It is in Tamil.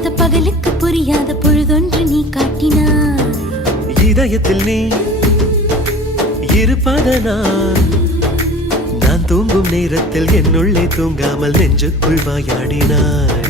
புரியாத பகலுக்கு புரியாத பொழுதொன்று நீ காட்டினாய். இதயத்தில் நீ இருப்பதனால் நான் தூங்கும் நேரத்தில் என்னுள்ளே தூங்காமல் நெஞ்சுக்குள் வாயாடினாய்.